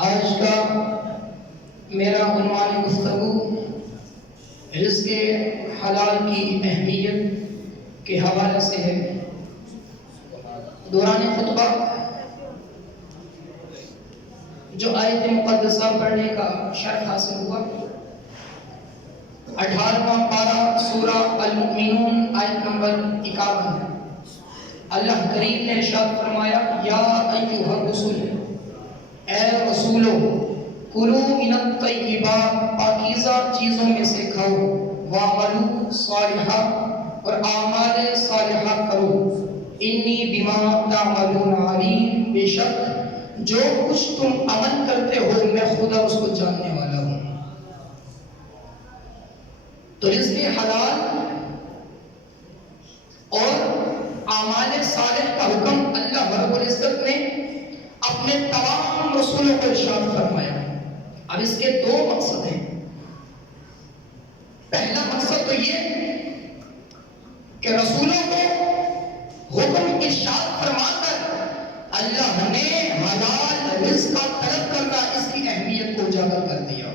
آج کا میرا عنوان گفتگو رزق حلال کی اہمیت کے حوالے سے ہے۔ دوران خطبہ جو آیت مقدسہ پڑھنے کا شرف حاصل ہوا، 18واں پارہ سورہ المؤمنون آیت نمبر 51 ہے۔ اللہ کریم نے ارشاد فرمایا، یا ایھا الرسول، اے رسولو، کلوا من الطیبات، پاکیزہ چیزوں میں سے کھاؤ، واعملوا صالحا، اور اعمال صالحہ کرو، انی بما تعملون علیم، بے شک جو کچھ تم عمل کرتے ہو میں خدا اس کو جاننے والا ہوں۔ تو رزق حلال اور اعمال صالح کا حکم اللہ رب العزت نے اپنے تمام رسولوں کو ارشاد فرمایا۔ اب اس کے دو مقصد ہیں۔ پہلا مقصد تو یہ کہ رسولوں کو حکم ارشاد فرما کر اللہ نے حلال رزق کا طلب کرنا، اس کی اہمیت کو اجاگر کر دیا،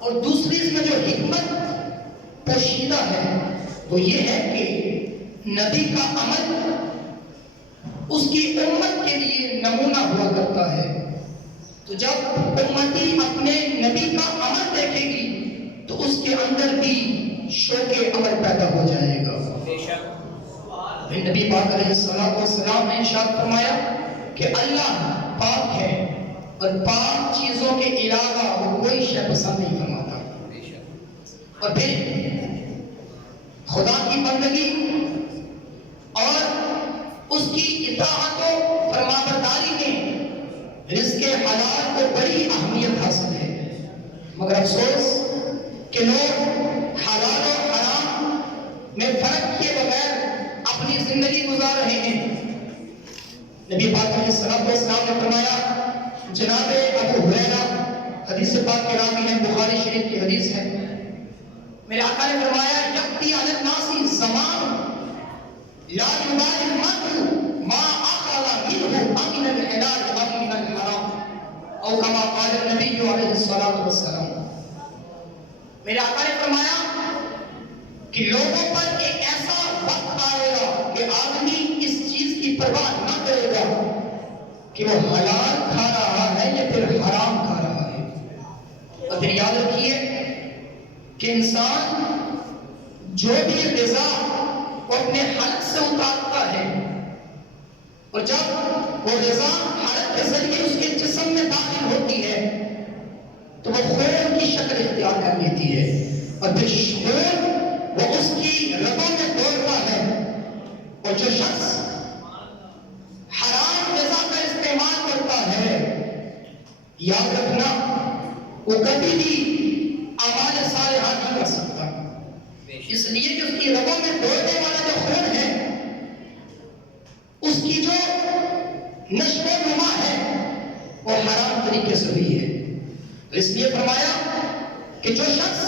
اور دوسری اس میں جو حکمت پوشیدہ ہے وہ یہ ہے کہ نبی کا عمل اس کی امت کے لیے نمونہ ہوا کرتا ہے۔ تو جب امتی اپنے نبی کا عمل دیکھے گی تو اس کے اندر بھی شوق عمل پیدا ہو جائے گا۔ نبی پاک علیہ السلام نے ارشاد فرمایا کہ اللہ پاک ہے اور پاک چیزوں کے علاوہ وہ کوئی شے پسند نہیں فرماتا۔ اور پھر خدا کی بندگی اور اس کی اطاعت و فرمانبرداری میں رزق حلال کو بڑی اہمیت حاصل ہے، مگر افسوس کہ لوگ حلال و حرام میں فرق کیے بغیر اپنی زندگی گزار رہے ہیں۔ نبی پاک علیہ السلام نے فرمایا، جناب ابو ہریرہ حدیث پاک کے راوی ہیں، بخاری شریف کی حدیث ہے، میرے آقا نے فرمایا، یأتی علی الناس زمان لا یبالی المرء ما اخذ منه امن الحلال ام من الحرام، او کما قال النبی علیہ السلام۔ میرے آقا نے فرمایا کہ لوگوں پر ایک ایسا وقت آئے گا کہ آدمی اس چیز کی پرواہ نہ کرے گا کہ وہ حلال کھا رہا ہے یا پھر حرام کھا رہا ہے۔ اور پھر یاد رکھیے کہ انسان جو بھی غذا وہ اپنے حلق سے اتارتا ہے، اور جب وہ غذا حلق کے ذریعے اس کے جسم میں داخل ہوتی ہے تو وہ خون کی شکل اختیار کر لیتی ہے، اور پھر خون وہ اس کی رگوں میں دوڑتا ہے، اور جو شخص حرام غذا کا استعمال کرتا ہے، یاد رکھنا وہ کبھی بھی اعمال صالحہ نہیں کر سکتا، اس لیے کہ اس کی رگوں میں دوڑنے والا جو خون ہے اس کی جو نشو و نما ہے وہ حرام طریقے سے ہوئی ہے۔ تو اس لیے فرمایا کہ جو شخص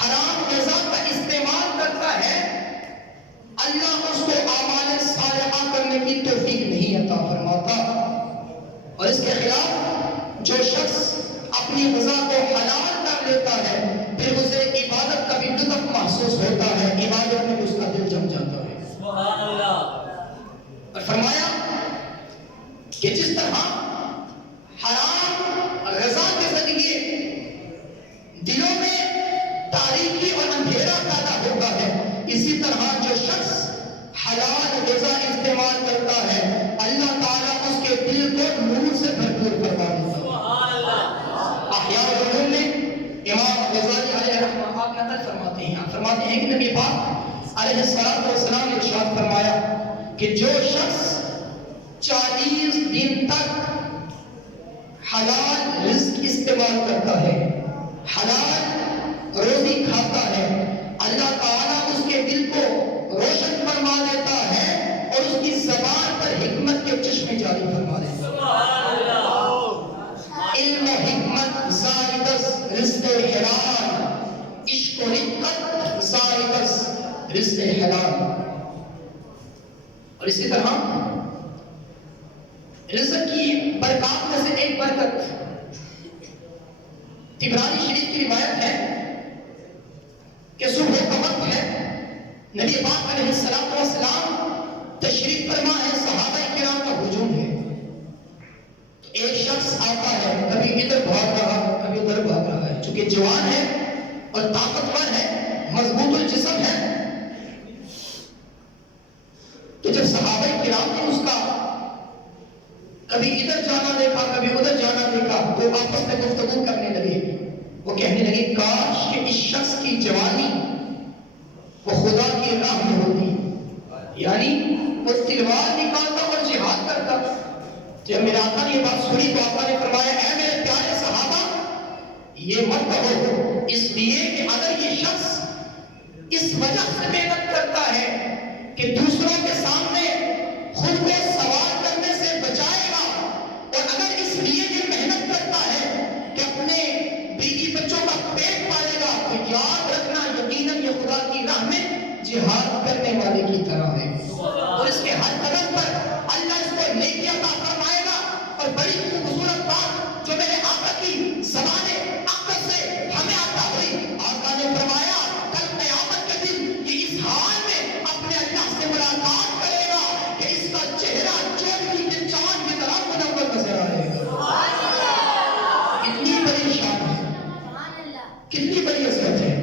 حرام غذا کا استعمال کرتا ہے اللہ اس کو اعمال صالحہ کرنے کی توفیق نہیں عطا فرماتا، اور اس کے خلاف جو شخص اپنی غذا کو حلال کر لیتا ہے پھر اسے عبادت کا بھی لطف محسوس ہوتا ہے، عبادت میں اس کا دل جم جاتا ہے۔ سبحان اللہ۔ اور فرمایا کہ جس طرح حرام غذا کے ذریعے دلوں میں تاریکی اور اندھیرا پیدا ہوتا ہے، اسی طرح جو شخص حلال غذا استعمال کرتا ہے اللہ تعالیٰ اس کے دل کو نور سے بھرپور کروا دیتا ہے۔ احیاء العلوم میں امام غزالی علیہ رحمہ آپ نقل فرماتے ہیں کہ نبی پاک علیہ السلام نے ارشاد فرمایا کہ جو شخص 40 دن تک حلال رزق استعمال کرتا ہے، حلال روزی کھاتا ہے، اللہ تعالیٰ اس کے دل کو روشن فرما دیتا ہے اور اس کی زبان پر حکمت کے چشمے جاری فرما دیتا ہے۔ علم و حکمت زائدس رزق حلال، عشق و رقت زائدس رزق حلال۔ اور اسی طرح رزق کی برکات میں سے ایک برکت طبرانی شریف کی روایت ہے کہ صبح کا وقت ہے، نبی پاک علیہ السلام تشریف فرما ہے، صحابہ کرام کا ہجوم ہے، ایک شخص آتا ہے، کبھی ادھر بھاگ رہا ہے کبھی ادھر بھاگ رہا ہے، چونکہ جوان ہے اور طاقتور ہے، مضبوط الجسم ہے، تو جب صحابہ کرام نے اس کا کبھی ادھر جانا دیکھا کبھی ادھر جانا دیکھا تو آپس میں گفتگو کرنے لگے، وہ کہنے لگے کاش کہ اس شخص کی جوانی وہ خدا کی راہ میں ہوتی، یعنی وہ تلوار نکالتا اور جہاد کرتا۔ جب میرے آقا نے یہ بات سنی تو آقا نے فرمایا اے میرے پیارے صحابہ یہ مت کہو، اس لیے کہ اگر یہ شخص اس وجہ سے محنت کرتا ہے کہ دوسروں کے سامنے خود کو سوال کرنے سے بچائے گا، اور اگر اس لیے یہ محنت کرتا ہے کہ اپنے بیوی بچوں کا پیٹ پالے گا، تو یاد رکھنا یقیناً یہ خدا کی راہ میں جہاد کرنے والے کی طرح ہے، اور اس کے ہر قدم پر اللہ اس کو نیکی عطا فرمائے گا۔ اور بڑی خوبصورت بات جو میرے آقا کی زبان اقدس سے ہمیں عطا ہوئی، آقا نے فرمایا کل قیامت کے دن یہ اس حال میں اپنے اللہ سے ملاقات کرے گا کہ اس کا چہرہ چودھری کے چاند کی طرح منور نظر آئے گا۔ کتنی بڑی شان ہے، کتنی بڑی عظمت ہے۔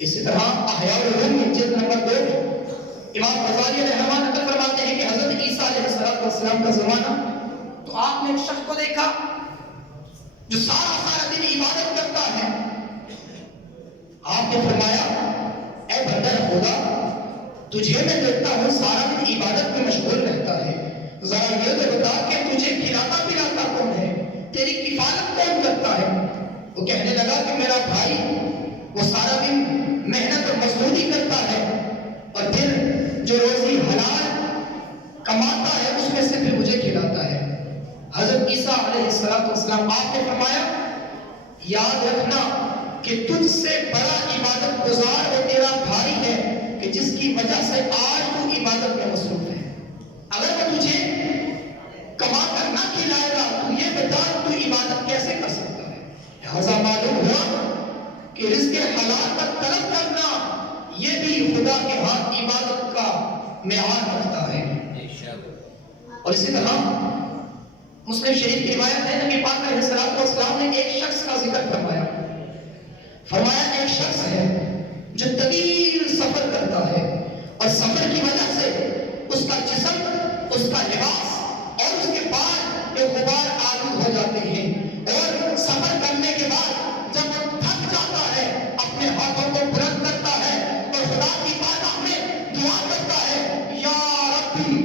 اسی طرح احیاء العلوم جلد نمبر 2 امام غزالی علیہ الرحمہ نقل فرماتے ہیں کہ حضرت عیسیٰ علیہ السلام کا زمانہ، تو آپ نے ایک شخص کو دیکھا جو سارا دن عبادت کرتا ہے۔ آپ نے فرمایا اے بندہ خدا تجھے میں دیکھتا ہوں سارا دن عبادت میں مشغول رہتا ہے، ذرا یہ تو بتا کہ تجھے کھلاتا پلاتا کون ہے، تیری کفالت کون کرتا ہے؟ وہ کہنے لگا کہ میرا بھائی وہ سارا دن محنت اور مزدوری کرتا ہے اور پھر جو روزی حلال کماتا ہے اس میں سے پھر مجھے کھلاتا ہے۔ حضرت عیسیٰ علیہ السلام آپ نے فرمایا یاد رکھنا کہ تجھ سے بڑا عبادت گزار وہ تیرا بھائی ہے کہ جس کی وجہ سے آج تو عبادت میں مصروف ہے، اگر وہ تجھے کما کر نہ کھلائے گا تو یہ بتا تو عبادت کیسے کر سکتا ہے؟ لہذا معلوم ہوا کہ رزق حلال کا طلب کرنا یہ بھی خدا کے ہاتھ عبادت کا معیار رکھتا ہے۔ اور اسی طرح مسلم شریف کی روایت ہے، نبی پاک علیہ السلام نے ایک شخص کا ذکر فرمایا ایک شخص ہے جو طویل سفر کرتا ہے اور سفر کی وجہ سے اس کا جسم، اس کا لباس اور اس کے بال بے غبار آلود ہو جاتے ہیں، اور سفر کرنے کے بعد جب وہ تھک جاتا ہے اپنے ہاتھوں کو بلند کرتا ہے اور خدا کی بارگاہ میں دعا کرتا ہے یا ربی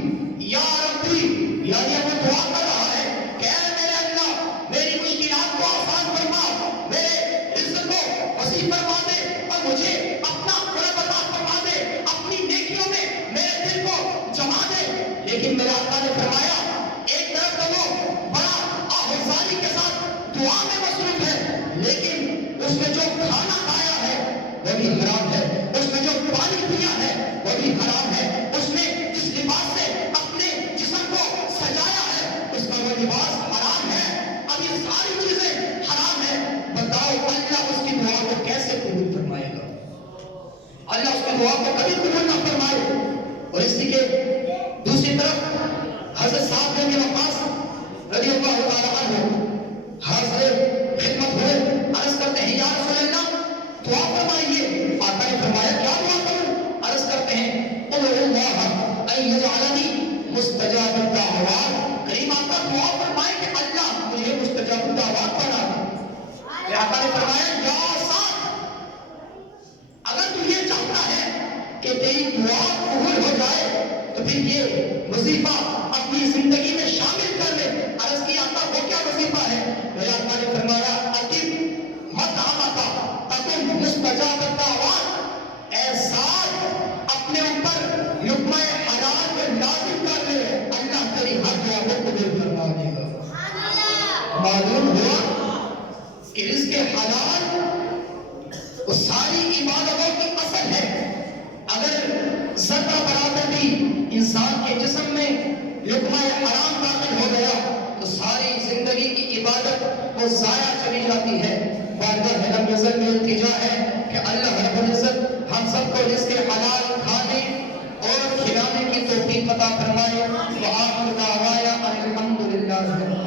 یا ربی، یعنی وہ دعا کر رہا ہے کہ اے میرے اللہ میری مشکلات کو آسان فرما، میرے رزق کو وسیع فرما دے اور مجھے اپنا قرب عطا فرما دے، اپنی نیکیوں میں میرے دل کو جما دے۔ لیکن میرے آقا نے فرمایا ایک طرف تو وہ بڑا آہوزاری کے ساتھ دعا میں مصروف ہے، لیکن اس نے جو کھانا کھایا ہے وہ بھی حرام ہے، اس نے جو پانی پیا ہے وہ بھی حرام ہے، اس نے جس لباس سے اپنے جسم کو سجایا ہے اس کا وہ لباس حرام ہے۔ اب یہ ساری چیزیں حرام ہیں، بتاؤ اللہ اس کی دعا کو کیسے قبول فرمائے گا؟ اللہ اس کی دعا کو کبھی قبول نہ فرمائے۔ اور اسی کے دوسری طرف حضرت سعد بن وقاص رضی اللہ تعالیٰ عنہ حاضر خدمت ہوئے، عرض کرتے ہیں یا رسول اللہ دعا فرمائیے۔ آقا نے فرمایا کیا دعا کروں؟ عرض کرتے ہیں ادعو اللہ ان یجعلنی مستجاب الدعوات، کریم آقا دعا فرمائے کہ اللہ مجھے مستجاب الدعوات بنا دے۔ آقا نے فرمایا یا سعد اگر تو یہ چاہتا ہے کہ تیری دعا قبول ہو جائے تو پھر یہ وظیفہ اپنی زندگی میں شامل کر لے۔ عرض کی آقا وہ کیا وظیفہ ہے؟ میرے آقا نے فرمایا اقم مطعمک تکن مستجاب الدعوات، اے سعد اپنے اوپر لقمہ حلال کو لازم کر لے، اللہ تیری ہر دعا کو قبول فرما دے گا۔ معلوم ہوا کہ رزق حلال وہ ساری عبادتوں کی اصل ہے۔ اگر ذرہ برابر بھی انسان کے جسم میں لقمہ حرام داخل وہ ضائع چلی جاتی ہے۔ بارگاہ لم یزل میں التجا ہے کہ اللہ رب العزت ہم سب کو رزق حلال کھانے اور کھلانے کی توفیق عطا فرمائے۔ وآخر دعوانا ان الحمد للہ۔